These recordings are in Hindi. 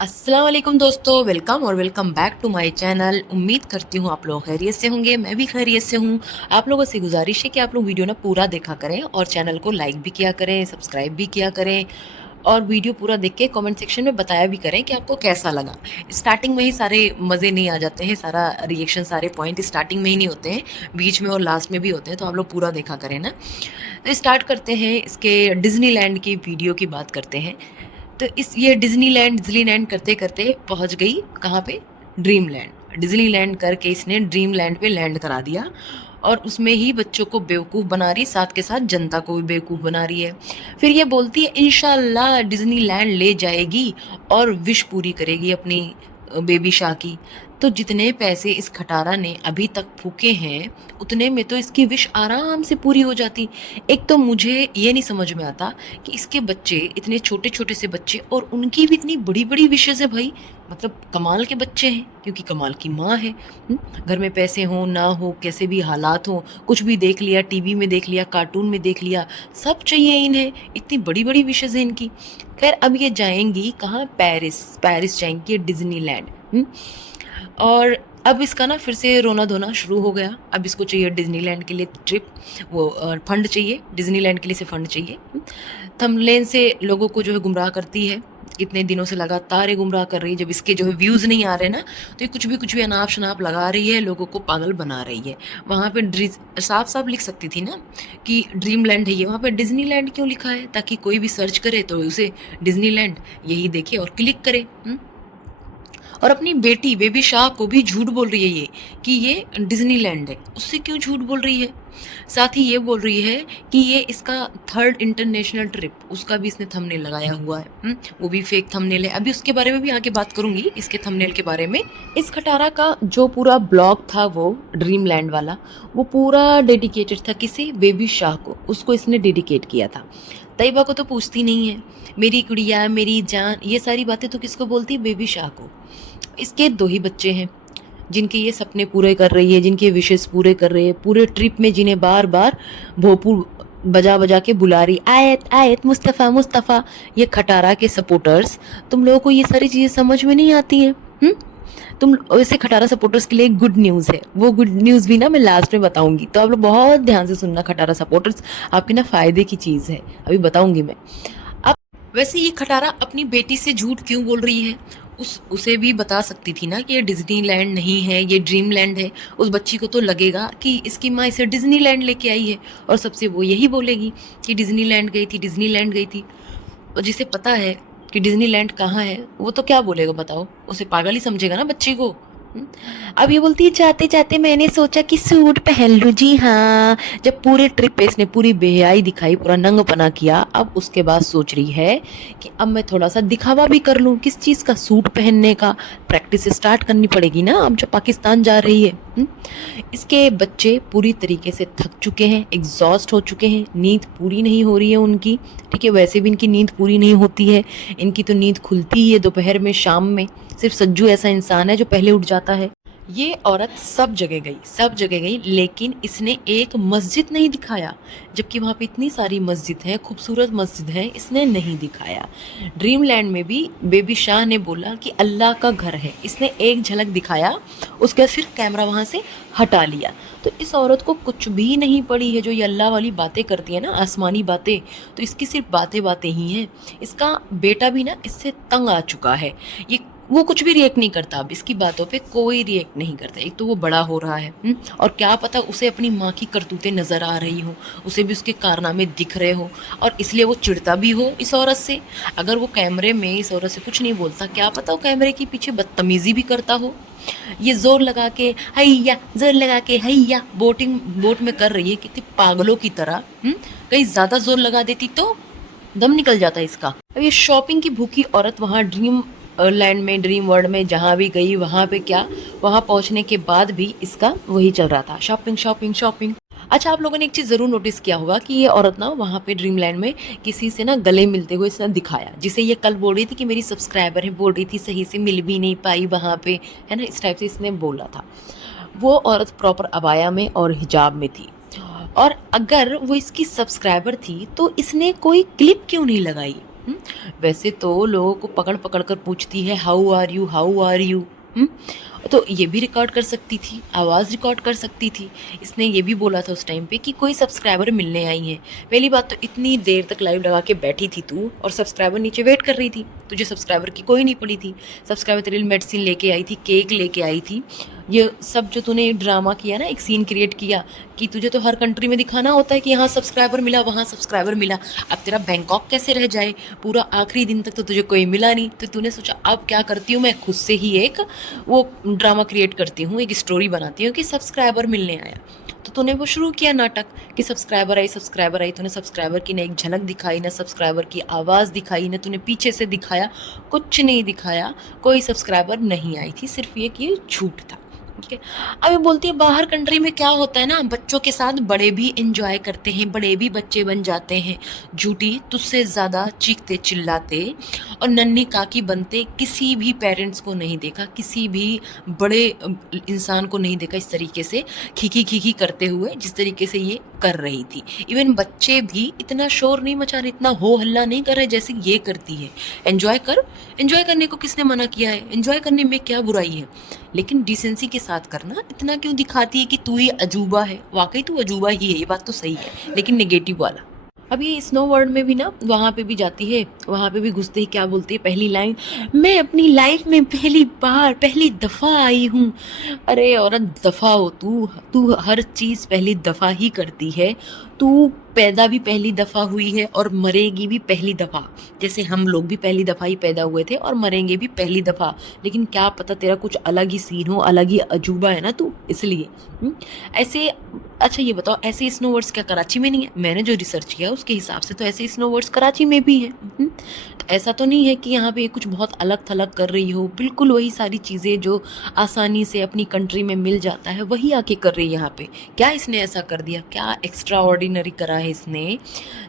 अस्सलाम वालेकुम दोस्तों, वेलकम और welcome back to my channel. उम्मीद करती हूँ आप लोग खैरियत से होंगे, मैं भी खैरियत से हूँ। आप लोगों से गुजारिश है कि आप लोग वीडियो ना पूरा देखा करें और चैनल को लाइक भी किया करें, सब्सक्राइब भी किया करें और वीडियो पूरा देख के कमेंट सेक्शन में बताया भी करें कि आपको कैसा लगा। स्टार्टिंग में ही सारे मज़े नहीं आ जाते हैं, सारा रिएक्शन, सारे पॉइंट स्टार्टिंग में ही नहीं होते हैं, बीच में और लास्ट में भी होते हैं, तो आप लोग पूरा देखा करें ना। तो स्टार्ट करते हैं, इसके डिज्नीलैंड की वीडियो की बात करते हैं। तो इस ये डिज़नीलैंड करते करते पहुंच गई कहाँ पे? ड्रीमलैंड। डिज़नीलैंड करके इसने ड्रीमलैंड पे लैंड करा दिया और उसमें ही बच्चों को बेवकूफ़ बना रही, साथ के साथ जनता को भी बेवकूफ़ बना रही है। फिर ये बोलती है इंशाल्लाह डिज़नीलैंड ले जाएगी और विश पूरी करेगी अपनी बेबी शाह की। तो जितने पैसे इस खटारा ने अभी तक फूके हैं उतने में तो इसकी विश आराम से पूरी हो जाती। एक तो मुझे ये नहीं समझ में आता कि इसके बच्चे, इतने छोटे छोटे से बच्चे, और उनकी भी इतनी बड़ी बड़ी विशेज़ है भाई। मतलब कमाल के बच्चे हैं, क्योंकि कमाल की माँ है। घर में पैसे हो ना हो, कैसे भी हालात हो, कुछ भी देख लिया, टीवी में देख लिया, कार्टून में देख लिया, सब चाहिए इन्हें। इतनी बड़ी बड़ी विशेज़ हैं इनकी। खैर अब ये जाएंगी कहाँ? पेरिस। पेरिस जाएंगी, डिज्नीलैंड। और अब इसका ना फिर से रोना धोना शुरू हो गया। अब इसको चाहिए डिज्नीलैंड के लिए ट्रिप, वो फंड चाहिए, डिज्नीलैंड के लिए से फंड चाहिए। थंबनेल से लोगों को जो है गुमराह करती है, इतने दिनों से लगातार ये गुमराह कर रही है। जब इसके जो है व्यूज़ नहीं आ रहे ना, तो ये कुछ भी अनाप शनाप लगा रही है, लोगों को पागल बना रही है। वहाँ पे साफ साफ लिख सकती थी ना कि ड्रीमलैंड है ये, वहाँ पे डिज्नीलैंड क्यों लिखा है? ताकि कोई भी सर्च करे तो उसे डिज्नीलैंड यही देखे और क्लिक करे। और अपनी बेटी बेबी शाह को भी झूठ बोल रही है ये कि ये डिज्नीलैंड है। उससे क्यों झूठ बोल रही है? साथ ही ये बोल रही है कि ये इसका थर्ड इंटरनेशनल ट्रिप, उसका भी इसने थंबनेल लगाया हुआ है। वो भी फेक थंबनेल है। अभी उसके बारे में भी आगे बात करूंगी, इसके थंबनेल के बारे में। इस खटारा का जो पूरा ब्लॉग था वो ड्रीमलैंड वाला, वो पूरा डेडिकेटेड था किसे? बेबी शाह को। उसको इसने डेडिकेट किया था। तैयबा को तो पूछती नहीं है, मेरी गुड़िया, मेरी जान, ये सारी बातें तो किसको बोलती? बेबी शाह को। इसके दो ही बच्चे हैं जिनके ये सपने पूरे कर रही है, जिनके विशेस पूरे कर रही है, पूरे ट्रिप में जिन्हें बार बार भोपू बजा बजा के बुला रही, आयत आयत, मुस्तफ़ा मुस्तफ़ा। ये खटारा के सपोर्टर्स, तुम लोगों को ये सारी चीज़ें समझ में नहीं आती हैं। तुम वैसे खटारा सपोर्टर्स के लिए गुड न्यूज़ है, वो गुड न्यूज़ भी ना मैं लास्ट में बताऊंगी, तो आप लोग बहुत ध्यान से सुनना। खटारा सपोर्टर्स, आपके ना फ़ायदे की चीज़ है, अभी बताऊंगी मैं। अब वैसे ये खटारा अपनी बेटी से झूठ क्यों बोल रही है? उसे भी बता सकती थी ना कि ये डिज्नीलैंड नहीं है, ये ड्रीमलैंड है। उस बच्ची को तो लगेगा कि इसकी माँ इसे डिज्नीलैंड लेके आई है, और सबसे वो यही बोलेगी कि डिज्नीलैंड गई थी, डिज्नीलैंड गई थी। और जिसे पता है कि डिज्नीलैंड कहाँ है, वो तो क्या बोलेगा बताओ? उसे पागल ही समझेगा ना बच्ची को। अब ये बोलती है जाते जाते मैंने सोचा कि सूट पहन लूं। जी हाँ, जब पूरे ट्रिप पे इसने पूरी बेहयाई दिखाई, पूरा नंगपना किया, अब उसके बाद सोच रही है कि अब मैं थोड़ा सा दिखावा भी कर लूं। किस चीज़ का? सूट पहनने का। प्रैक्टिस स्टार्ट करनी पड़ेगी ना अब जब पाकिस्तान जा रही है। इसके बच्चे पूरी तरीके से थक चुके हैं, एग्जॉस्ट हो चुके हैं, नींद पूरी नहीं हो रही है उनकी। ठीक है, वैसे भी इनकी नींद पूरी नहीं होती है, इनकी तो नींद खुलती ही है दोपहर में, शाम में। सिर्फ सज्जू ऐसा इंसान है जो पहले उठ जाता है। ये औरत सब जगह गई, सब जगह गई, लेकिन इसने एक मस्जिद नहीं दिखाया, जबकि वहाँ पे इतनी सारी मस्जिद हैं, खूबसूरत मस्जिद हैं, इसने नहीं दिखाया। ड्रीमलैंड में भी बेबी शाह ने बोला कि अल्लाह का घर है, इसने एक झलक दिखाया, उसके बाद फिर कैमरा वहाँ से हटा लिया। तो इस औरत को कुछ भी नहीं पड़ी है। जो ये अल्लाह वाली बातें करती है ना, आसमानी बातें, तो इसकी सिर्फ बातें बातें ही हैं। इसका बेटा भी ना इससे तंग आ चुका है। ये वो कुछ भी रिएक्ट नहीं करता, अब इसकी बातों पे कोई रिएक्ट नहीं करता। एक तो वो बड़ा हो रहा है, और क्या पता उसे अपनी माँ की करतूतें नज़र आ रही हो, उसे भी उसके कारनामे दिख रहे हो, और इसलिए वो चिढ़ता भी हो इस औरत से। अगर वो कैमरे में इस औरत से कुछ नहीं बोलता, क्या पता वो कैमरे के पीछे बदतमीज़ी भी करता हो। ये जोर लगा के हैया, जोर लगा के हैया, बोट में कर रही है कितनी पागलों की तरह। कहीं ज़्यादा जोर लगा देती तो दम निकल जाता इसका। अब ये शॉपिंग की भूखी औरत वहाँ ड्रीम लैंड में, ड्रीम वर्ल्ड में जहाँ भी गई, वहाँ पे क्या, वहाँ पहुँचने के बाद भी इसका वही चल रहा था, शॉपिंग शॉपिंग शॉपिंग। अच्छा, आप लोगों ने एक चीज़ ज़रूर नोटिस किया होगा कि ये औरत ना वहाँ पे ड्रीमलैंड में किसी से ना गले मिलते हुए इसने दिखाया, जिसे ये कल बोल रही थी कि मेरी सब्सक्राइबर है, बोल रही थी सही से मिल भी नहीं पाई वहाँ पे, है ना, इस टाइप से इसने बोला था। वो औरत प्रॉपर अबाया में और हिजाब में थी। और अगर वो इसकी सब्सक्राइबर थी तो इसने कोई क्लिप क्यों नहीं लगाई? वैसे तो लोगों को पकड़ पकड़ कर पूछती है how are you, how are you. तो ये भी रिकॉर्ड कर सकती थी, आवाज़ रिकॉर्ड कर सकती थी। इसने ये भी बोला था उस टाइम पे कि कोई सब्सक्राइबर मिलने आई हैं। पहली बात तो इतनी देर तक लाइव लगा के बैठी थी तू, और सब्सक्राइबर नीचे वेट कर रही थी, तुझे सब्सक्राइबर की कोई नहीं पड़ी थी। सब्सक्राइबर तेरे लिए मेडिसिन लेके आई थी, केक लेके आई थी। ये सब जो तूने ड्रामा किया ना, एक सीन क्रिएट किया कि तुझे तो हर कंट्री में दिखाना होता है कि यहाँ सब्सक्राइबर मिला, वहाँ सब्सक्राइबर मिला। अब तेरा बैंकॉक कैसे रह जाए? पूरा आखिरी दिन तक तो तुझे कोई मिला नहीं, तो तूने सोचा अब क्या करती हूँ मैं, खुद से ही एक वो ड्रामा क्रिएट करती हूँ, एक स्टोरी बनाती हूँ कि सब्सक्राइबर मिलने आया। तो तूने वो शुरू किया नाटक कि सब्सक्राइबर आई, सब्सक्राइबर आई। तूने सब्सक्राइबर की ना एक झलक दिखाई, ना सब्सक्राइबर की आवाज़ दिखाई, ना तूने पीछे से दिखाया, कुछ नहीं दिखाया। कोई सब्सक्राइबर नहीं आई थी, सिर्फ ये झूठ था। ठीक है। अब ये बोलती है बाहर कंट्री में क्या होता है ना, बच्चों के साथ बड़े भी एंजॉय करते हैं, बड़े भी बच्चे बन जाते हैं। झूठी, तुझसे ज़्यादा चीखते चिल्लाते और नन्ही काकी बनते किसी भी पेरेंट्स को नहीं देखा, किसी भी बड़े इंसान को नहीं देखा इस तरीके से खीखी खीखी करते हुए जिस तरीके से ये कर रही थी। इवन बच्चे भी इतना शोर नहीं मचा रहे, इतना हो हल्ला नहीं कर रहे जैसे ये करती है। एंजॉय कर, एंजॉय करने को किसने मना किया है? एंजॉय करने में क्या बुराई है? लेकिन डिसेंसी के साथ करना। इतना क्यों दिखाती है कि तू ही अजूबा है? वाकई तू अजूबा ही है, ये बात तो सही है, लेकिन नेगेटिव वाला। अब ये स्नो वर्ल्ड में भी ना वहाँ पे भी जाती है, वहाँ पे भी घुसते ही क्या बोलती है पहली लाइन, मैं अपनी लाइफ में पहली बार पहली दफ़ा आई हूँ। अरे औरत, दफ़ा हो तू, तू हर चीज़ पहली दफ़ा ही करती है। तू पैदा भी पहली दफ़ा हुई है और मरेगी भी पहली दफ़ा, जैसे हम लोग भी पहली दफ़ा ही पैदा हुए थे और मरेंगे भी पहली दफ़ा। लेकिन क्या पता तेरा कुछ अलग ही सीन हो, अलग ही अजूबा है ना तू, इसलिए ऐसे। अच्छा ये बताओ, ऐसे स्नो वर्ड्स क्या कराची में नहीं है? मैंने जो रिसर्च किया उसके हिसाब से तो ऐसे स्नो वर्ड्स कराची में भी हैं। तो ऐसा तो नहीं है कि यहाँ पे कुछ बहुत अलग थलग कर रही हो, बिल्कुल वही सारी चीज़ें जो आसानी से अपनी कंट्री में मिल जाता है वही आके कर रही है यहाँ पे। क्या इसने ऐसा कर दिया? क्या एक्स्ट्रा ऑर्डिनरी करा है इसने,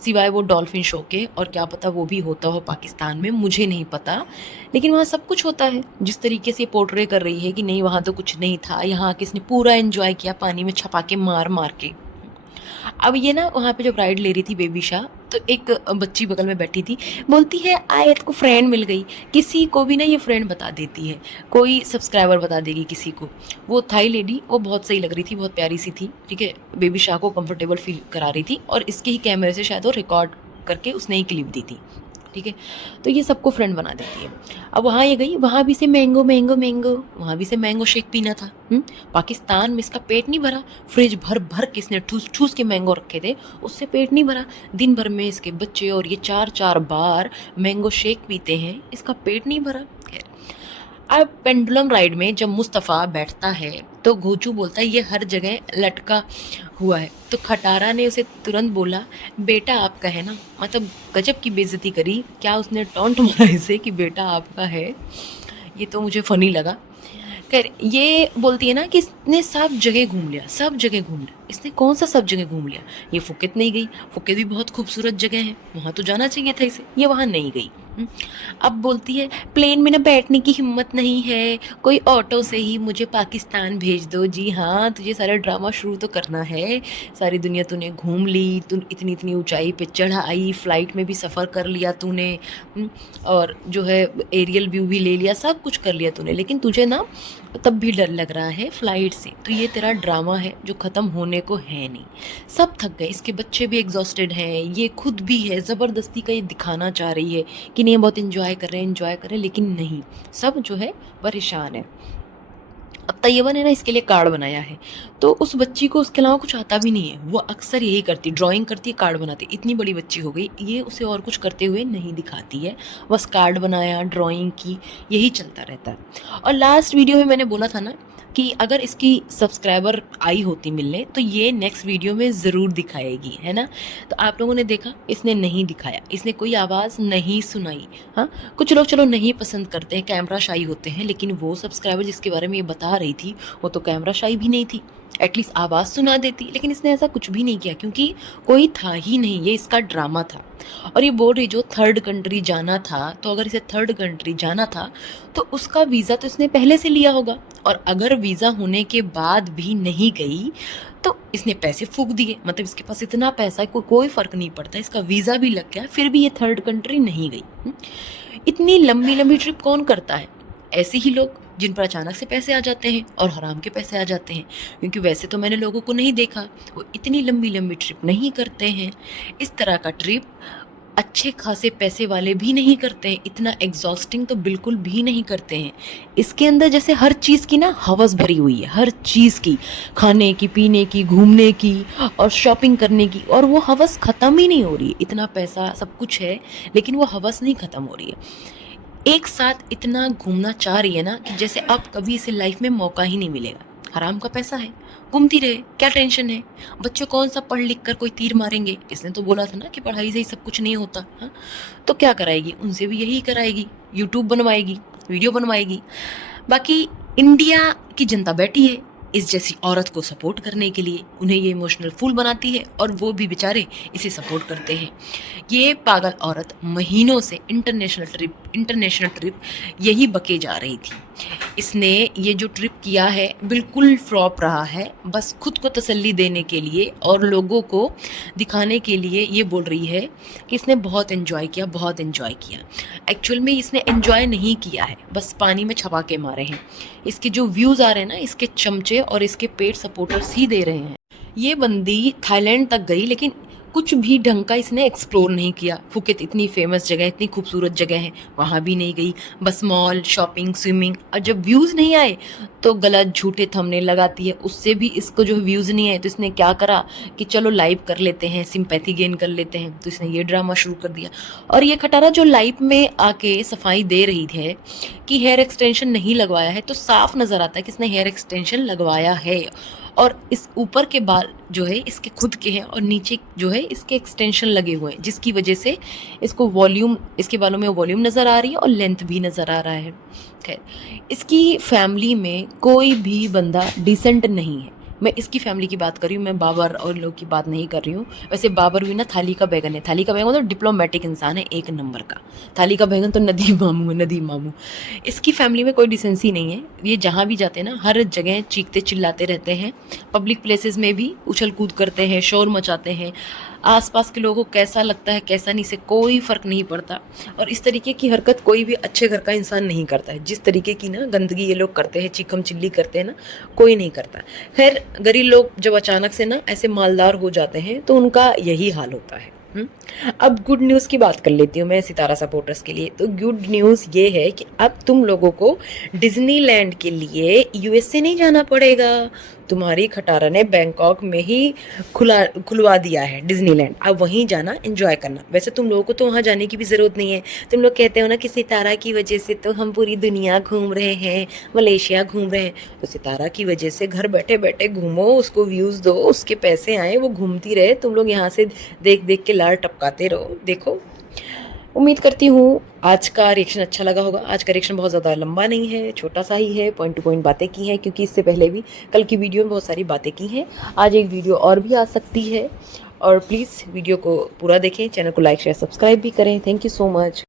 सिवाय वो डॉल्फिन शो के? और क्या पता वो भी होता हो पाकिस्तान में, मुझे नहीं पता, लेकिन वहाँ सब कुछ होता है। जिस तरीके से पोर्ट्रे कर रही है कि नहीं वहाँ तो कुछ नहीं था, यहाँ आके इसने पूरा एंजॉय किया, पानी में छपा के मार मार के। अब ये ना वहाँ पे जब राइड ले रही थी बेबी शाह, तो एक बच्ची बगल में बैठी थी, बोलती है आयत को फ्रेंड मिल गई। किसी को भी ना ये फ्रेंड बता देती है, कोई सब्सक्राइबर बता देगी किसी को। वो थाई लेडी, वो बहुत सही लग रही थी, बहुत प्यारी सी थी, ठीक है, बेबी शाह को कंफर्टेबल फील करा रही थी, और इसके ही कैमरे से शायद वो रिकॉर्ड करके उसने ही क्लिप दी थी, ठीक है। तो ये सबको फ्रेंड बना देती है। अब वहाँ ये गई, वहाँ भी से मैंगो मैंगो मैंगो, वहाँ भी से मैंगो शेक पीना था। पाकिस्तान में इसका पेट नहीं भरा, फ्रिज भर भर के इसने ठूस ठूस के मैंगो रखे थे, उससे पेट नहीं भरा। दिन भर में इसके बच्चे और ये 4-4 बार मैंगो शेक पीते हैं, इसका पेट नहीं भरा। खैर, अब पेंडुलम राइड में जब मुस्तफ़ा बैठता है तो घोचू बोलता है ये हर जगह लटका हुआ है, तो खटारा ने उसे तुरंत बोला बेटा आपका है ना, मतलब गजब की बेइज्जती करी। क्या उसने टॉन्ट मारा इसे कि बेटा आपका है, ये तो मुझे फ़नी लगा। खैर, ये बोलती है ना कि इसने सब जगह घूम लिया, सब जगह घूम लिया। इसने कौन सा सब जगह घूम लिया? ये फुकेत नहीं गई, फुकेत भी बहुत खूबसूरत जगह है, वहाँ तो जाना चाहिए था इसे, ये वहाँ नहीं गई। अब बोलती है प्लेन में ना बैठने की हिम्मत नहीं है, कोई ऑटो से ही मुझे पाकिस्तान भेज दो। जी हाँ, तुझे सारा ड्रामा शुरू तो करना है, सारी दुनिया तूने घूम ली, तू इतनी इतनी ऊंचाई पे चढ़ आई, फ़्लाइट में भी सफ़र कर लिया तूने, और जो है एरियल व्यू भी ले लिया, सब कुछ कर लिया तूने, लेकिन तुझे ना तब भी डर लग रहा है फ़्लाइट से। तो ये तेरा ड्रामा है जो ख़त्म होने को है नहीं। सब थक गए, इसके बच्चे भी एग्जॉस्टेड हैं, ये खुद भी है, ज़बरदस्ती का ये दिखाना चाह रही है कि नहीं बहुत इन्जॉय कर रहे हैं, इन्जॉय कर रहे हैं, लेकिन नहीं, सब जो है परेशान है। अब तैयबा ने ना इसके लिए कार्ड बनाया है, तो उस बच्ची को उसके अलावा कुछ आता भी नहीं है, वो अक्सर यही करती, ड्राइंग करती है, कार्ड बनाती। इतनी बड़ी बच्ची हो गई, ये उसे और कुछ करते हुए नहीं दिखाती है, बस कार्ड बनाया, ड्राइंग की, यही चलता रहता है। और लास्ट वीडियो में मैंने बोला था ना कि अगर इसकी सब्सक्राइबर आई होती मिलने तो ये नेक्स्ट वीडियो में ज़रूर दिखाएगी, है ना। तो आप लोगों ने देखा, इसने नहीं दिखाया, इसने कोई आवाज़ नहीं सुनाई। हाँ, कुछ लोग चलो नहीं पसंद करते हैं, कैमरा शाई होते हैं, लेकिन वो सब्सक्राइबर जिसके बारे में ये बता रही थी वो तो कैमरा शाई भी नहीं थी, एटलीस्ट आवाज़ सुना देती। लेकिन इसने ऐसा कुछ भी नहीं किया क्योंकि कोई था ही नहीं, ये इसका ड्रामा था। और ये बोल रही जो थर्ड कंट्री जाना था, तो अगर इसे थर्ड कंट्री जाना था तो उसका वीज़ा तो इसने पहले से लिया होगा, और अगर वीज़ा होने के बाद भी नहीं गई तो इसने पैसे फूंक दिए, मतलब इसके पास इतना पैसा है कोई फ़र्क नहीं पड़ता, इसका वीज़ा भी लग गया, फिर भी ये थर्ड कंट्री नहीं गई। इतनी लंबी लंबी ट्रिप कौन करता है? ऐसे ही लोग जिन पर अचानक से पैसे आ जाते हैं और हराम के पैसे आ जाते हैं, क्योंकि वैसे तो मैंने लोगों को नहीं देखा वो इतनी लंबी लंबी ट्रिप नहीं करते हैं। इस तरह का ट्रिप अच्छे खासे पैसे वाले भी नहीं करते हैं, इतना एग्जॉस्टिंग तो बिल्कुल भी नहीं करते हैं। इसके अंदर जैसे हर चीज़ की ना हवस भरी हुई है, हर चीज़ की, खाने की, पीने की, घूमने की और शॉपिंग करने की, और वो हवस ख़त्म ही नहीं हो रही है। इतना पैसा सब कुछ है लेकिन वो हवस नहीं ख़त्म हो रही है। एक साथ इतना घूमना चाह रही है ना कि जैसे अब कभी इसे लाइफ में मौका ही नहीं मिलेगा। हराम का पैसा है, घूमती रहे, क्या टेंशन है। बच्चों कौन सा पढ़ लिख कर कोई तीर मारेंगे, इसने तो बोला था ना कि पढ़ाई से ही सब कुछ नहीं होता। हाँ, तो क्या कराएगी, उनसे भी यही कराएगी, यूट्यूब बनवाएगी, वीडियो बनवाएगी। बाकी इंडिया की जनता बैठी है इस जैसी औरत को सपोर्ट करने के लिए, उन्हें ये इमोशनल फूल बनाती है और वो भी बेचारे इसे सपोर्ट करते हैं। ये पागल औरत महीनों से इंटरनेशनल ट्रिप यही बके जा रही थी। इसने ये जो ट्रिप किया है बिल्कुल फ्लॉप रहा है, बस खुद को तसल्ली देने के लिए और लोगों को दिखाने के लिए ये बोल रही है कि इसने बहुत एंजॉय किया, बहुत एंजॉय किया। एक्चुअल में इसने एंजॉय नहीं किया है, बस पानी में छपाके मारे हैं। इसके जो व्यूज़ आ रहे हैं ना, इसके चमचे और इसके पेड सपोर्टर्स ही दे रहे हैं। ये बंदी थाईलैंड तक गई लेकिन कुछ भी ढंग का इसने एक्सप्लोर नहीं किया। फुकेत इतनी फेमस जगह, इतनी खूबसूरत जगह है, वहाँ भी नहीं गई। बस मॉल, शॉपिंग, स्विमिंग, और जब व्यूज़ नहीं आए तो गलत झूठे थंबनेल लगाती है। उससे भी इसको जो व्यूज़ नहीं आए तो इसने क्या करा कि चलो लाइव कर लेते हैं, सिंपैथी गेन कर लेते हैं, तो इसने ये ड्रामा शुरू कर दिया। और ये खटारा जो लाइव में आके सफाई दे रही है कि हेयर एक्सटेंशन नहीं लगवाया है, तो साफ नज़र आता है कि इसने हेयर एक्सटेंशन लगवाया है। और इस ऊपर के बाल जो है इसके खुद के हैं और नीचे जो है इसके एक्सटेंशन लगे हुए हैं, जिसकी वजह से इसको वॉल्यूम, इसके बालों में वॉल्यूम नज़र आ रही है और लेंथ भी नज़र आ रहा है। खैर, इसकी फैमिली में कोई भी बंदा डिसेंट नहीं है। मैं इसकी फैमिली की बात कर रही हूँ, मैं बाबर और लोग की बात नहीं कर रही हूँ। वैसे बाबर भी ना थाली का बैगन है। थाली का बैगन तो डिप्लोमेटिक इंसान है एक नंबर का। थाली का बैगन तो नदीम मामू है, नदीम मामू। इसकी फैमिली में कोई डिसेंसी नहीं है। ये जहाँ भी जाते हैं ना, हर जगह चीखते चिल्लाते रहते हैं, पब्लिक प्लेसेस में भी उछल कूद करते हैं, शोर मचाते हैं। आसपास के लोगों को कैसा लगता है कैसा नहीं से कोई फ़र्क नहीं पड़ता। और इस तरीके की हरकत कोई भी अच्छे घर का इंसान नहीं करता है। जिस तरीके की ना गंदगी ये लोग करते हैं, चीखम चिल्ली करते हैं ना, कोई नहीं करता। खैर, गरीब लोग जब अचानक से ना ऐसे मालदार हो जाते हैं तो उनका यही हाल होता है। अब गुड न्यूज़ की बात कर लेती हूँ मैं सितारा सपोर्टर्स के लिए। तो गुड न्यूज़ ये है कि अब तुम लोगों को डिज्नीलैंड के लिए यूएसए नहीं जाना पड़ेगा। तुम्हारी खटारा ने बैंकॉक में ही खुलवा दिया है डिज्नीलैंड। अब वहीं जाना, एंजॉय करना। वैसे तुम लोगों को तो वहाँ जाने की भी ज़रूरत नहीं है। तुम लोग कहते हो ना कि सितारा की वजह से तो हम पूरी दुनिया घूम रहे हैं, मलेशिया घूम रहे हैं। तो सितारा की वजह से घर बैठे बैठे घूमो, उसको व्यूज़ दो, उसके पैसे आए, वो घूमती रहे, तुम लोग यहाँ से देख देख के लार टपकाते रहो। देखो, उम्मीद करती हूँ आज का रिएक्शन अच्छा लगा होगा। आज का रिएक्शन बहुत ज़्यादा लंबा नहीं है, छोटा सा ही है, पॉइंट टू पॉइंट बातें की हैं, क्योंकि इससे पहले भी कल की वीडियो में बहुत सारी बातें की हैं। आज एक वीडियो और भी आ सकती है। और प्लीज़ वीडियो को पूरा देखें, चैनल को लाइक शेयर सब्सक्राइब भी करें। Thank you so much.